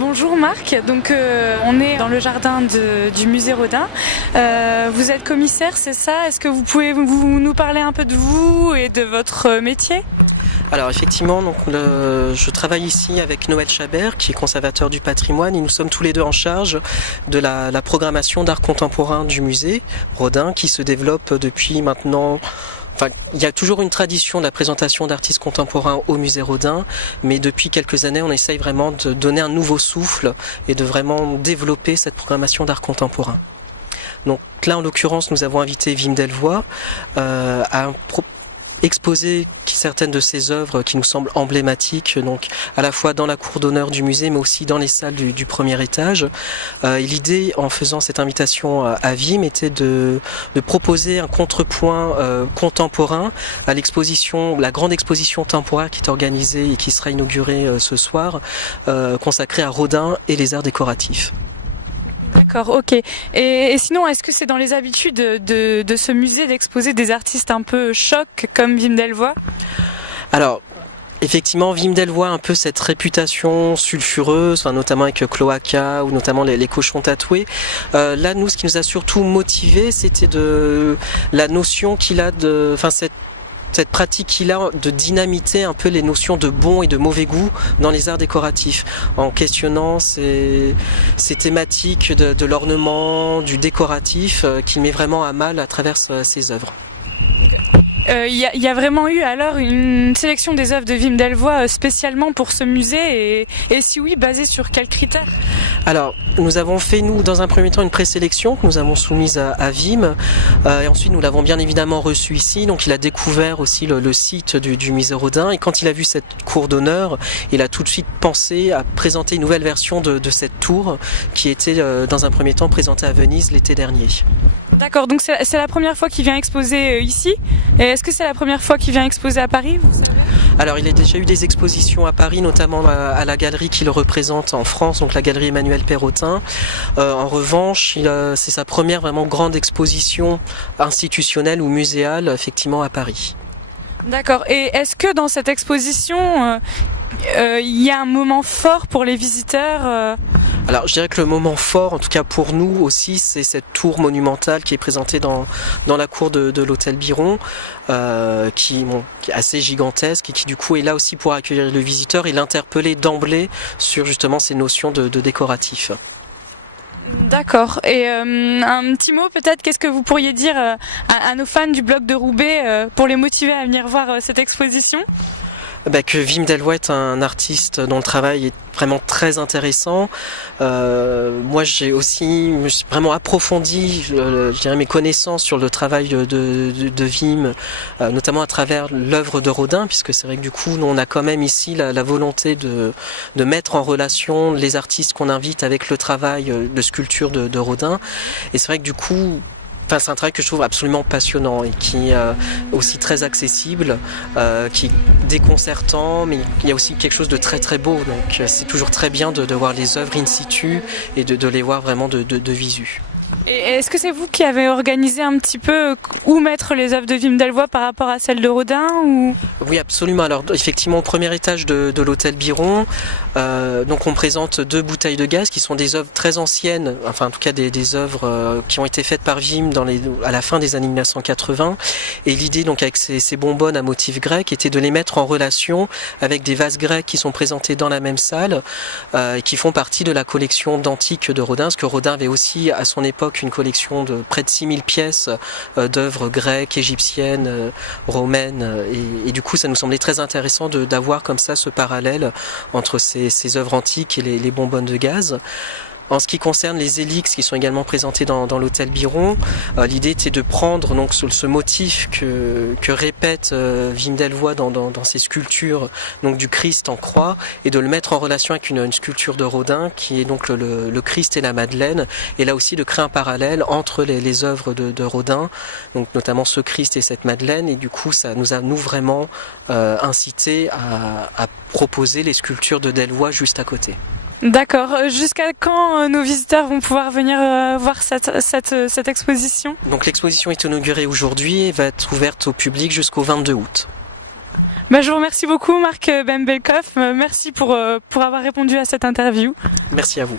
Bonjour Marc, donc on est dans le jardin du musée Rodin. Vous êtes commissaire, c'est ça? Est-ce que vous pouvez nous parler un peu de vous et de votre métier? Alors effectivement, je travaille ici avec Noël Chabert, qui est conservateur du patrimoine, et nous sommes tous les deux en charge de la programmation d'art contemporain du musée Rodin, qui se développe depuis maintenant. Enfin, il y a toujours une tradition de la présentation d'artistes contemporains au musée Rodin, mais depuis quelques années, on essaye vraiment de donner un nouveau souffle et de vraiment développer cette programmation d'art contemporain. Donc là, en l'occurrence, nous avons invité Wim Delvoye à exposer certaines de ses œuvres qui nous semblent emblématiques, donc à la fois dans la cour d'honneur du musée, mais aussi dans les salles du premier étage. Et l'idée, en faisant cette invitation à Wim, était de proposer un contrepoint contemporain à l'exposition, la grande exposition temporaire qui est organisée et qui sera inaugurée ce soir, consacrée à Rodin et les arts décoratifs. D'accord, ok. Et sinon, est-ce que c'est dans les habitudes de ce musée d'exposer des artistes un peu chocs comme Wim Delvoye? Alors, effectivement, Wim Delvoye a un peu cette réputation sulfureuse, notamment avec Cloaca ou notamment les cochons tatoués. Là, nous, ce qui nous a surtout motivé, c'était la notion qu'il a cette pratique qu'il a de dynamiter un peu les notions de bon et de mauvais goût dans les arts décoratifs, en questionnant ces thématiques de l'ornement, du décoratif, qu'il met vraiment à mal à travers ses œuvres. Il y a vraiment eu alors une sélection des œuvres de Wim Delvoye spécialement pour ce musée et si oui, basée sur quels critères? Alors, nous avons fait, nous, dans un premier temps, une présélection que nous avons soumise à Wim. Et ensuite, nous l'avons bien évidemment reçu ici. Donc, il a découvert aussi le site du musée Rodin. Et quand il a vu cette cour d'honneur, il a tout de suite pensé à présenter une nouvelle version de cette tour qui était, dans un premier temps, présentée à Venise l'été dernier. D'accord, donc c'est la première fois qu'il vient exposer ici. Et est-ce que c'est la première fois qu'il vient exposer à Paris? Alors, il a déjà eu des expositions à Paris, notamment à la galerie qui le représente en France, donc la galerie Emmanuel Perrotin. En revanche, c'est sa première vraiment grande exposition institutionnelle ou muséale, effectivement, à Paris. D'accord. Et est-ce que dans cette exposition, il y a un moment fort pour les visiteurs? Alors, je dirais que le moment fort, en tout cas pour nous aussi, c'est cette tour monumentale qui est présentée dans la cour de l'hôtel Biron, qui est assez gigantesque et qui du coup est là aussi pour accueillir le visiteur et l'interpeller d'emblée sur justement ces notions de décoratif. D'accord. Et un petit mot peut-être, qu'est-ce que vous pourriez dire à nos fans du bloc de Roubaix pour les motiver à venir voir cette exposition? Que Wim Delvoye est un artiste dont le travail est vraiment très intéressant. Moi, j'ai aussi vraiment approfondi, je dirais, mes connaissances sur le travail de Wim, notamment à travers l'œuvre de Rodin, puisque c'est vrai que du coup, nous, on a quand même ici la volonté de mettre en relation les artistes qu'on invite avec le travail de sculpture de Rodin. Et c'est vrai que du coup, c'est un travail que je trouve absolument passionnant et qui est aussi très accessible, qui est déconcertant, mais il y a aussi quelque chose de très très beau. Donc c'est toujours très bien de voir les œuvres in situ et de les voir vraiment de visu. Et est-ce que c'est vous qui avez organisé un petit peu où mettre les œuvres de Wim Delvoye par rapport à celles de Rodin ou... Oui, absolument. Alors effectivement, au premier étage de l'hôtel Biron, donc on présente 2 bouteilles de gaz qui sont des œuvres très anciennes, enfin en tout cas des œuvres qui ont été faites par Wim à la fin des années 1980. Et l'idée donc avec ces bonbonnes à motifs grecs était de les mettre en relation avec des vases grecs qui sont présentés dans la même salle et qui font partie de la collection d'antiques de Rodin, parce que Rodin avait aussi à son époque une collection de près de 6000 pièces d'œuvres grecques, égyptiennes, romaines, et du coup ça nous semblait très intéressant d'avoir comme ça ce parallèle entre ces œuvres antiques et les bonbonnes de gaz. En ce qui concerne les élixes qui sont également présentés dans l'hôtel Biron, l'idée était de prendre donc ce motif que répète Wim Delvoye dans ses sculptures, donc du Christ en croix, et de le mettre en relation avec une sculpture de Rodin qui est donc le Christ et la Madeleine, et là aussi de créer un parallèle entre les œuvres de Rodin, donc notamment ce Christ et cette Madeleine, et du coup ça nous a vraiment incité à proposer les sculptures de Delvoye juste à côté. D'accord. Jusqu'à quand nos visiteurs vont pouvoir venir voir cette exposition? Donc l'exposition est inaugurée aujourd'hui et va être ouverte au public jusqu'au 22 août. Bah, je vous remercie beaucoup Marc Bembelkoff, merci pour avoir répondu à cette interview. Merci à vous.